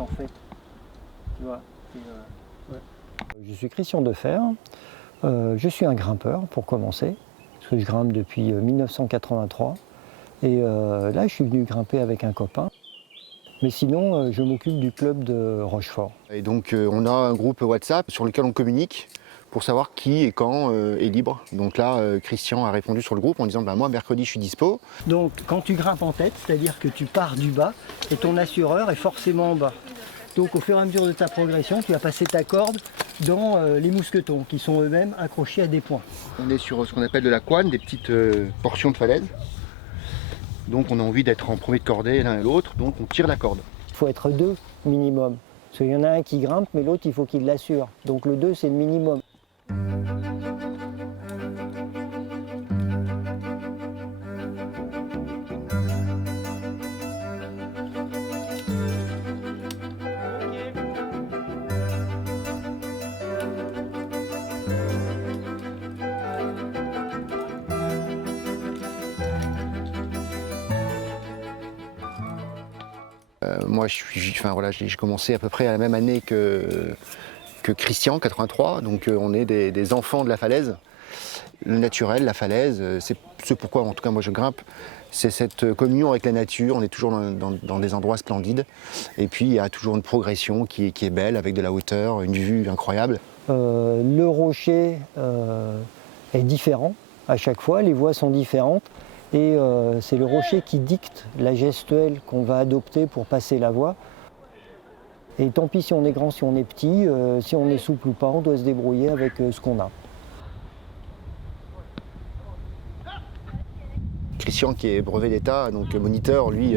en fait. Tu vois, ouais. Je suis Christian Defer, je suis un grimpeur pour commencer, parce que je grimpe depuis 1983. Et là, je suis venu grimper avec un copain. Mais sinon, je m'occupe du club de Rochefort. Et donc, on a un groupe WhatsApp sur lequel on communique pour savoir qui et quand est libre. Donc là, Christian a répondu sur le groupe en disant bah, « moi, mercredi, je suis dispo ». Donc, quand tu grimpes en tête, c'est-à-dire que tu pars du bas et ton assureur est forcément en bas. Donc, au fur et à mesure de ta progression, tu vas passer ta corde dans les mousquetons qui sont eux-mêmes accrochés à des points. On est sur ce qu'on appelle de la couane, des petites portions de falaise. Donc on a envie d'être en premier de cordée l'un et l'autre, donc on tire la corde. Il faut être deux minimum. Parce qu'il y en a un qui grimpe, mais l'autre, il faut qu'il l'assure. Donc le 2, c'est le minimum. Moi, j'ai commencé à peu près à la même année que Christian, 83, donc on est des enfants de la falaise. Le naturel, la falaise, c'est ce pourquoi, en tout cas moi je grimpe, c'est cette communion avec la nature, on est toujours dans des endroits splendides, et puis il y a toujours une progression qui est belle, avec de la hauteur, une vue incroyable. Le rocher est différent à chaque fois, les voies sont différentes. Et c'est le rocher qui dicte la gestuelle qu'on va adopter pour passer la voie. Et tant pis si on est grand, si on est petit, si on est souple ou pas, on doit se débrouiller avec ce qu'on a. Christian qui est brevet d'État, donc moniteur, lui,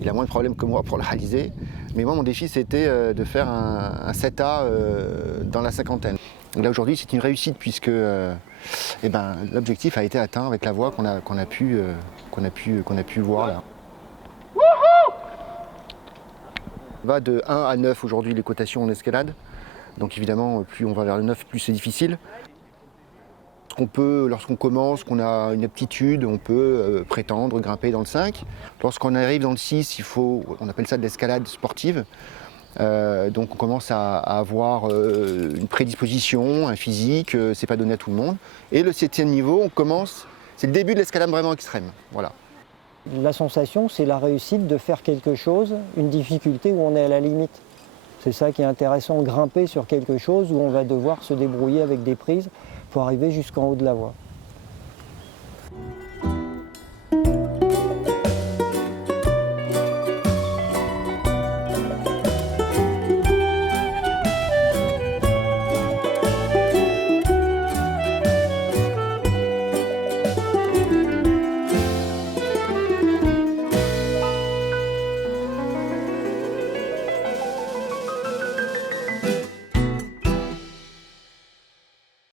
il a moins de problèmes que moi pour le réaliser. Mais moi, mon défi, c'était de faire un 7A dans la cinquantaine. Donc là, aujourd'hui, c'est une réussite puisque l'objectif a été atteint avec la voie qu'on a pu voir là. On va de 1 à 9 aujourd'hui les cotations en escalade. Donc évidemment, plus on va vers le 9, plus c'est difficile. Lorsqu'on commence, qu'on a une aptitude, on peut prétendre grimper dans le 5. Lorsqu'on arrive dans le 6, on appelle ça de l'escalade sportive. Donc on commence à avoir une prédisposition, un physique, c'est pas donné à tout le monde. Et le 7e niveau, c'est le début de l'escalade vraiment extrême. Voilà. La sensation, c'est la réussite de faire quelque chose, une difficulté où on est à la limite. C'est ça qui est intéressant, grimper sur quelque chose où on va devoir se débrouiller avec des prises pour arriver jusqu'en haut de la voie.